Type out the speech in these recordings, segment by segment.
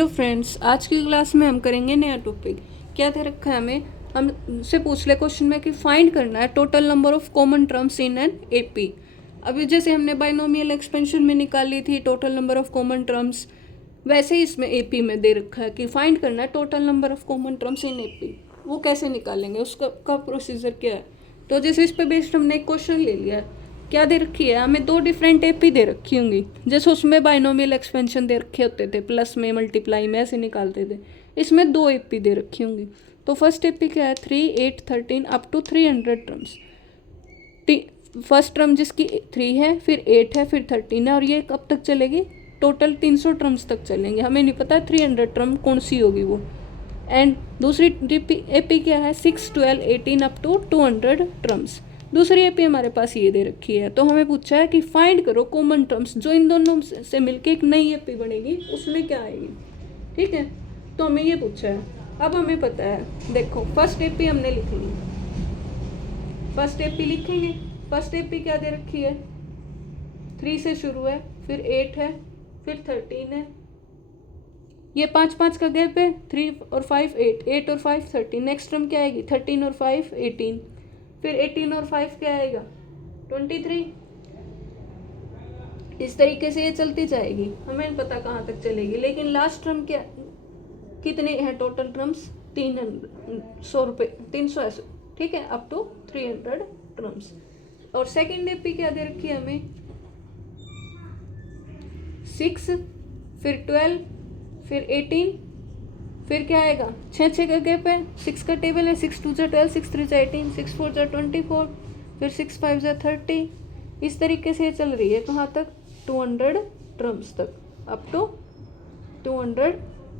Hello friends, आज की class में हम करेंगे नया टॉपिक। क्या दे रखा है हमें, हमसे पूछ ले क्वेश्चन में कि फाइंड करना है total number of common terms in an AP. अभी जैसे हमने बाइनोमियल एक्सपेंशन में निकाली थी total number of common terms, वैसे ही इसमें एपी में दे रखा है कि फाइंड करना है total number of common terms in AP. वो कैसे निकालेंगे, उसका का प्रोसीजर क्या है। तो जैसे इस पर बेस्ड हमने एक क्वेश्चन ले लिया है। क्या दे रखी है हमें, दो डिफरेंट एपी दे रखी होंगी। जैसे उसमें बाइनोमियल एक्सपेंशन दे रखे होते थे, प्लस में मल्टीप्लाई में ऐसे निकालते थे। इसमें दो एपी दे रखी होंगी। तो फर्स्ट एपी क्या है, 3, 8, 13 up to 300 terms. First term जिसकी 3 है, फिर 8 है, फिर 13 है, और ये कब तक चलेगी, टोटल 300 टर्म्स तक चलेंगे। हमें नहीं पता 300 टर्म कौन सी होगी वो। एंड दूसरी एपी क्या है, 6, 12, 18 अप टू 200 टर्म्स। दूसरी एपी हमारे पास ये दे रखी है। तो हमें पूछा है कि फाइंड करो कॉमन टर्म्स जो इन दोनों से मिलके एक नई एपी बनेगी, उसमें क्या आएगी। ठीक है, तो हमें ये पूछा है। अब हमें पता है, देखो फर्स्ट एपी हमने लिख ली। फर्स्ट एपी लिखेंगे। फर्स्ट एपी क्या दे रखी है, 3 से शुरू है, फिर 8 है, फिर 13 है। ये 5 5 का गैप है, 3 और 5 8, 8 और 5 13। नेक्स्ट टर्म क्या आएगी, 13 और 5 18, फिर 18 और 5 क्या आएगा, 23। इस तरीके से ये चलती जाएगी, हमें पता कहाँ तक चलेगी। लेकिन लास्ट टर्म क्या, कितने हैं टोटल टर्म्स, 300 है। ठीक है, अप टू 300 टर्म्स। और सेकेंड एपी क्या दे रखी है हमें, 6, फिर 12, फिर 18, फिर क्या आएगा, 6 का गैप है, 6 का टेबल है, 6 2 12, 6 3 18, 6 4 24, फिर 6 5 30। इस तरीके से चल रही है कहाँ तक, 200 टर्म्स तक, अप टू 200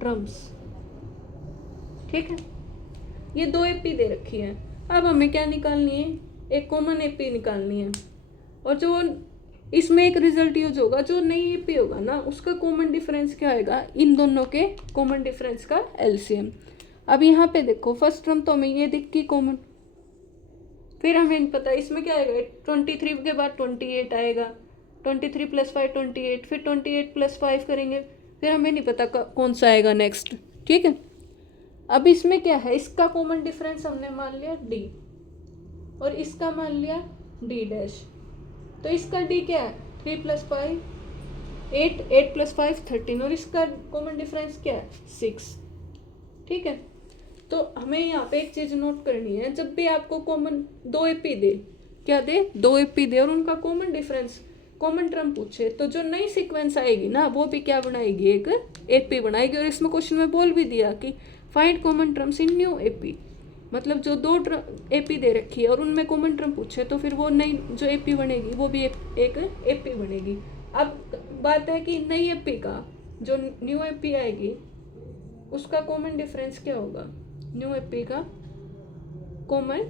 टर्म्स। ठीक है, ये दो एपी दे रखी है। अब हमें क्या निकालनी है, एक कॉमन एपी निकालनी है। और जो इसमें एक रिजल्ट यूज होगा, जो नई एपी होगा ना, उसका कॉमन डिफरेंस क्या आएगा, इन दोनों के कॉमन डिफरेंस का एलसीएम। अब यहाँ पे देखो, फर्स्ट टर्म तो हमें ये दिख की कॉमन, फिर हमें पता है इसमें क्या आएगा, 23 के बाद 28 आएगा, 23 + 5 28, फिर 28 + 5 करेंगे, फिर हमें नहीं पता कौन सा आएगा नेक्स्ट। ठीक है, अब इसमें क्या है, इसका कॉमन डिफरेंस हमने मान लिया डी, और इसका मान लिया डी डैश। तो इसका डी क्या है, 3 + 5 8, 8 + 5 13, और इसका कॉमन डिफरेंस क्या है, 6। ठीक है, तो हमें यहाँ पे एक चीज नोट करनी है, जब भी आपको कॉमन दो एपी दे, क्या दे, दो एपी दे और उनका कॉमन डिफरेंस, कॉमन टर्म पूछे, तो जो नई सीक्वेंस आएगी ना, वो भी क्या बनाएगी, एक एपी बनाएगी। और इसमें क्वेश्चन में बोल भी दिया कि find common terms in new AP, मतलब जो दो एपी दे रखी है और उनमें कॉमन टर्म पूछे, तो फिर वो नई जो एपी बनेगी वो भी एक एपी बनेगी। अब बात है कि नई एपी का, जो न्यू एपी आएगी, उसका कॉमन डिफरेंस क्या होगा, न्यू एपी का कॉमन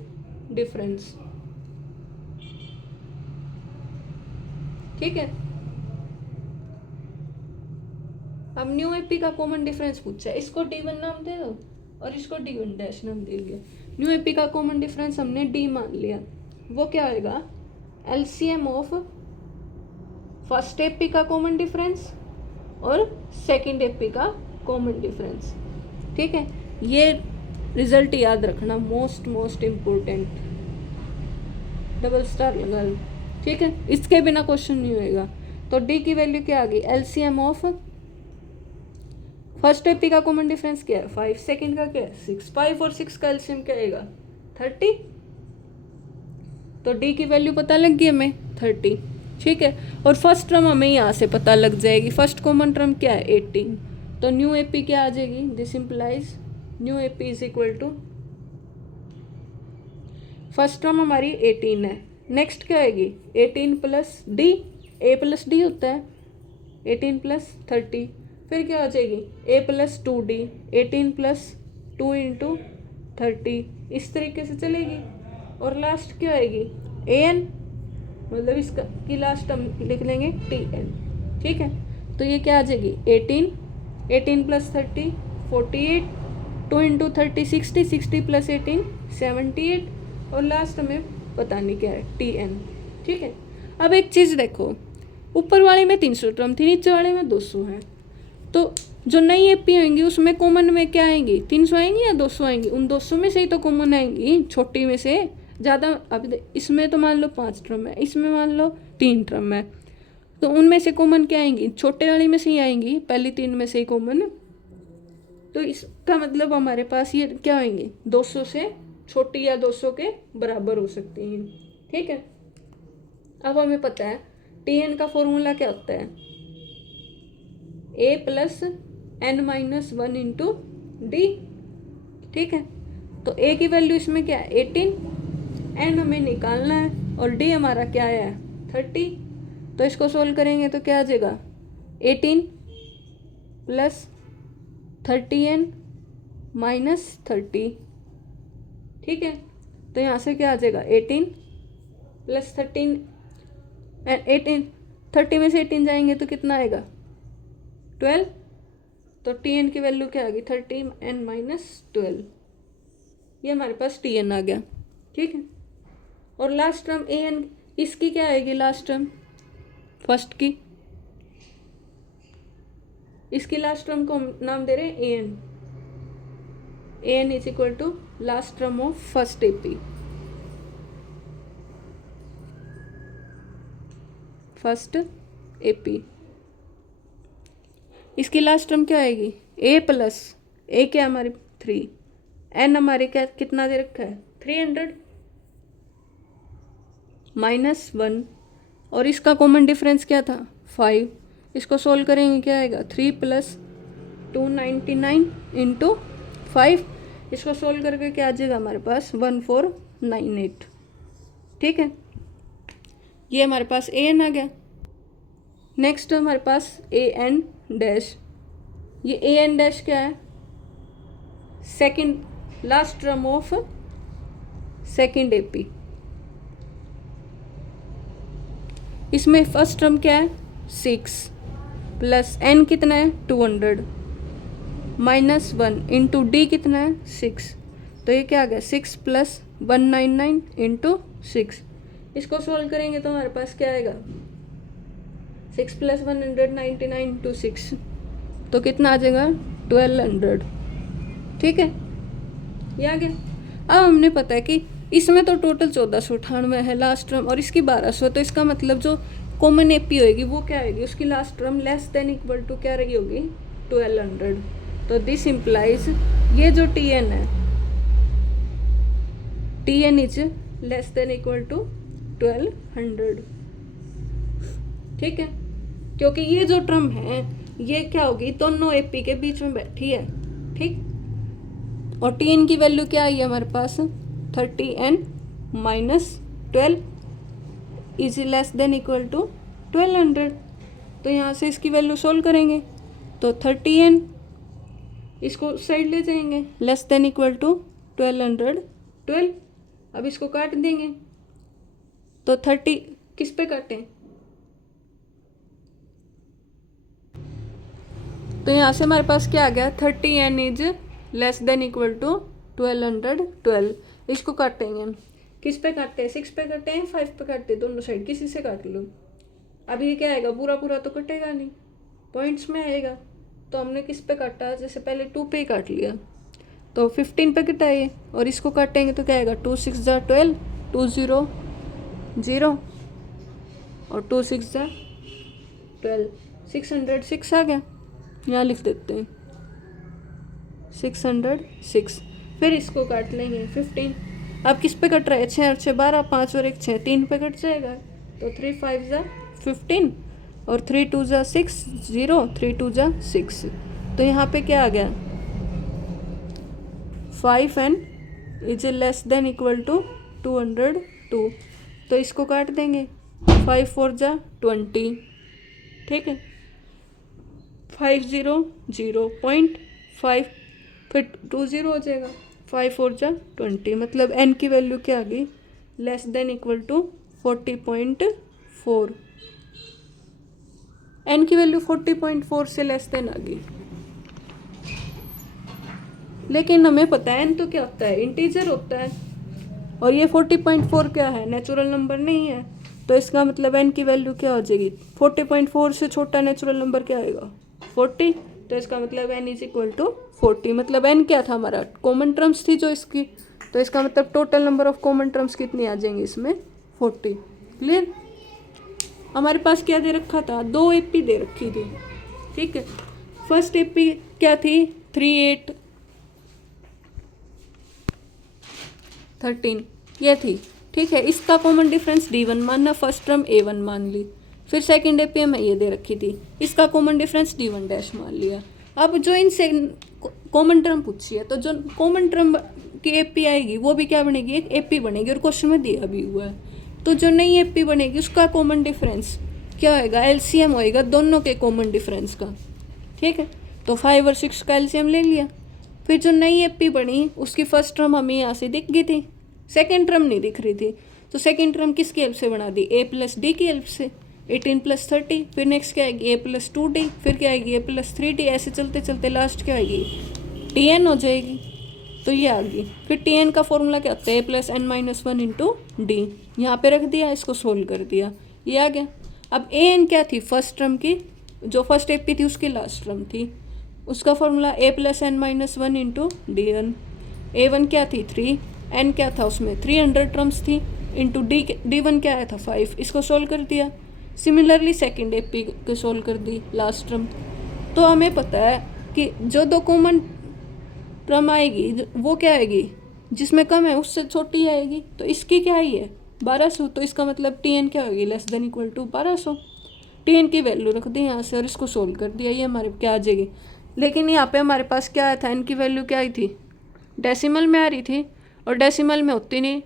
डिफरेंस। ठीक है, अब न्यू एपी का कॉमन डिफरेंस पूछा है, इसको D1 नाम दे दो और इसको D1 डैश नाम दे दिया। न्यू एपी का कॉमन डिफरेंस हमने D मान लिया। वो क्या आएगा, एलसीएम ऑफ फर्स्ट एपी का कॉमन डिफरेंस और सेकंड एपी का कॉमन डिफरेंस। ठीक है, ये रिजल्ट याद रखना, मोस्ट इम्पोर्टेंट, डबल स्टार लगा लो। ठीक है, इसके बिना क्वेश्चन नहीं होएगा। तो डी की वैल्यू क्या आ गई, एलसीएम ऑफ फर्स्ट एपी का कॉमन डिफरेंस क्या है, 5, सेकंड का क्या है, 6, 5 और 6 का एलसीएम क्या आएगा, 30। तो डी की वैल्यू पता लग गई हमें, 30। ठीक है, और फर्स्ट टर्म हमें यहाँ से पता लग जाएगी, फर्स्ट कॉमन टर्म क्या है, 18। तो न्यू एपी क्या आ जाएगी, this implies new AP is equal to, first term हमारी 18 है, नेक्स्ट क्या आएगी, 18 + डी, ए + डी होता है, 18 + 30, फिर क्या आ जाएगी, a + 2d, 18 + 2 × 30, इस तरीके से चलेगी। और लास्ट क्या आएगी, an, मतलब इसका की लास्ट हम लिख लेंगे tn। ठीक है, तो ये क्या आ जाएगी, 18 + 30 48, 2 × 30 60, 60 + 18 78, और लास्ट हमें पता नहीं क्या है, tn। ठीक है, अब एक चीज़ देखो, ऊपर वाले में 300 टर्म थी, नीचे वाले में 200 है। तो जो नई एपी होंगी उसमें कॉमन में क्या आएंगी, 300 आएंगी या 200 आएंगी, उन 200 में से ही तो कॉमन आएंगी, छोटी में से ज़्यादा। अभी इसमें तो मान लो 5 टर्म है, इसमें मान लो 3 टर्म है, तो उनमें से कॉमन क्या आएंगी, छोटे वाली में से ही आएंगी, पहली 3 में से ही कॉमन। तो इसका मतलब हमारे पास ये क्या होंगी, 200 से छोटी या 200 के बराबर हो सकती हैं। ठीक है, अब हमें पता है Tn का फॉर्मूला क्या होता है, a plus n minus 1 into D. ठीक है, तो a की वैल्यू इसमें क्या है 18, n हमें निकालना है और d हमारा क्या है 30। तो इसको सोल्व करेंगे तो क्या आ जाएगा 18 प्लस 30n माइनस 30। ठीक है, तो यहाँ से क्या आ जाएगा 18 प्लस 13 एंड 18, 30 में से 18 जाएंगे तो कितना आएगा 12। तो Tn की वैल्यू क्या आ गई 30n माइनस 12, ये हमारे पास Tn आ गया। ठीक है, और लास्ट टर्म An, इसकी क्या आएगी लास्ट टर्म, फर्स्ट की, इसकी लास्ट टर्म को हम नाम दे रहे हैं An। An is equal to last term of first AP, first AP. इसकी लास्ट टर्म क्या आएगी a प्लस a क्या हमारी 3, n हमारे क्या कितना दे रखा है 300 माइनस 1, और इसका कॉमन डिफरेंस क्या था 5। इसको सोल्व करेंगे क्या आएगा 3 प्लस 299 इंटू 5। इसको सोल्व करके क्या आ जाएगा हमारे पास 1498। ठीक है, ये हमारे पास An आ गया। नेक्स्ट हमारे पास An डैश, ये An डैश क्या है second last term of second AP. इसमें फर्स्ट टर्म क्या है 6 प्लस n कितना है 200 माइनस 1 इंटू डी कितना है 6। तो ये क्या आ गया 6 प्लस 199 इंटू 6। इसको सोल्व करेंगे तो हमारे पास क्या आएगा 6 प्लस 199 इंटू 6, तो कितना आ जाएगा 1200। ठीक है, ये आ गया। अब हमने पता है कि इसमें तो टोटल 1498 है लास्ट टर्म और इसकी 1200, तो इसका मतलब जो कॉमन एपी होगी वो क्या होगी, उसकी last term less than equal to क्या रही होगी 1200। तो दिस इम्प्लाइज ये जो Tn है Tn is less than equal to 1200। ठीक है, क्योंकि ये जो टर्म है ये क्या होगी दोनों एपी के बीच में बैठी है। ठीक, और Tn की वैल्यू क्या आई है हमारे पास 30n minus 12 is less than equal to 1200। तो यहाँ से इसकी वैल्यू सोल्व करेंगे तो 30n, इसको साइड ले जाएंगे, लेस देन इक्वल टू 1212। अब इसको काट देंगे तो 30 किस पे काटें, तो यहाँ से हमारे पास क्या आ गया 30n is less than equal to 1212। इसको काटेंगे हम, किस पे काटते हैं 6 पे काटते हैं 5 पे काटते हैं, दोनों साइड किसी से काट लो। अब ये क्या आएगा पूरा पूरा तो कटेगा नहीं, पॉइंट्स में आएगा। तो हमने किस पे काटा, जैसे पहले 2 पे ही काट लिया तो 15 पे कटा ये, और इसको काटेंगे तो क्या आएगा 2 6 जा 12, 2 0 0 और 2 6 जा 12, 606 आ गया। यहाँ लिख देते हैं 606। फिर इसको काट लेंगे 15। अब किस पे कट रहा है 6 और 6 12, 5 और 1 6, 3 पे कट जाएगा तो 3 5 जा 15 और 3 2 जा 6 0, 3 2 जा 6। तो यहाँ पे क्या आ गया 5n is less than equal to 202। तो इसको काट देंगे 5 4 जा 20। ठीक है, 5 0 0.5 फिर 2 0 हो जाएगा, 5 4 जा 20, मतलब n की वैल्यू क्या आ गई less than equal to 40.4। n की वैल्यू 40.4 से लेस देन आ गई। लेकिन हमें पता है n तो क्या होता है इंटीजर होता है, और ये 40.4 क्या है नेचुरल नंबर नहीं है। तो इसका मतलब n की वैल्यू क्या हो जाएगी 40.4 से छोटा नेचुरल नंबर क्या आएगा 40, तो इसका मतलब n इज इक्वल टू 40। मतलब n क्या था हमारा, कॉमन टर्म्स थी जो इसकी, तो इसका मतलब total number of common terms कितनी आ जाएंगी इसमें, 40। क्लियर। हमारे पास क्या दे रखा था, 2 एपी दे रखी थी, ठीक है। फर्स्ट एपी क्या थी, 3 8 13 ये थी, ठीक है। इसका कॉमन डिफरेंस D1 मानना, फर्स्ट टर्म A1 मान ली। फिर सेकंड एपी हमें ये दे रखी थी, इसका कॉमन डिफरेंस D1 डैश मान लिया। अब जो इनसे कॉमन टर्म पूछी है, तो जो कॉमन टर्म की एपी आएगी वो भी क्या बनेगी, एक एपी बनेगी, और क्वेश्चन में दिया भी हुआ है। तो जो नई एपी बनेगी उसका कॉमन डिफरेंस क्या होएगा, एलसीएम होएगा दोनों के कॉमन डिफरेंस का, ठीक है। तो 5 और 6 का एलसीएम ले लिया। फिर जो नई एपी बनी उसकी फर्स्ट टर्म हमें यहाँ से दिख गई थी, सेकेंड टर्म नहीं दिख रही थी, तो सेकेंड टर्म किसकी हेल्प से बना दी, a प्लस डी की हेल्प से, 18 प्लस 30। फिर नेक्स्ट क्या आएगी, a प्लस 2d, फिर क्या आएगी, a प्लस 3d। ऐसे चलते चलते लास्ट क्या आएगी, tn हो जाएगी। तो ये आ गई। फिर tn का फॉर्मूला क्या होता है, a plus n minus 1 into D. यहाँ पे रख दिया, इसको सोल्व कर दिया, ये आ गया। अब an क्या थी, फर्स्ट टर्म की, जो फर्स्ट एपी थी उसकी लास्ट टर्म थी, उसका formula a plus n minus 1 into D one. a1 क्या थी 3, n क्या था उसमें 300 टर्म्स थी, इंटू d1 क्या आया था 5, इसको सोल्व कर दिया। सिमिलरली सेकेंड एपी को सोल्व कर दी, लास्ट टर्म। तो हमें पता है कि जो 2 कॉमन टर्म आएगी वो क्या आएगी, जिसमें कम है उससे छोटी आएगी। तो इसकी क्या आई है 1200, तो इसका मतलब tn क्या होगी, less than equal to 1200। tn की वैल्यू रख दी यहाँ से और इसको सोल्व कर दिया, ये हमारे क्या आ जाएगी। लेकिन यहाँ पे हमारे पास क्या आया था, n की वैल्यू क्या आई थी, डेसिमल में आ रही थी, और डेसिमल में होती नहीं,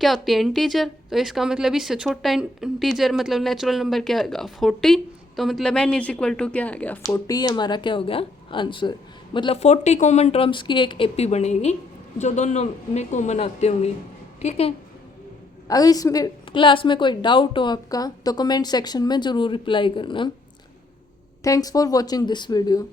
क्या होती है, इंटीजर। तो इसका मतलब इससे छोटा इंटीजर मतलब नेचुरल नंबर क्या आएगा 40। तो मतलब n इज इक्वल टू क्या आ गया 40, हमारा क्या हो गया आंसर। मतलब 40 कॉमन टर्म्स की एक एपी बनेगी जो दोनों में कॉमन आते होंगे, ठीक है। अगर इस क्लास में कोई डाउट हो आपका तो कमेंट सेक्शन में ज़रूर रिप्लाई करना। Thanks for watching this video.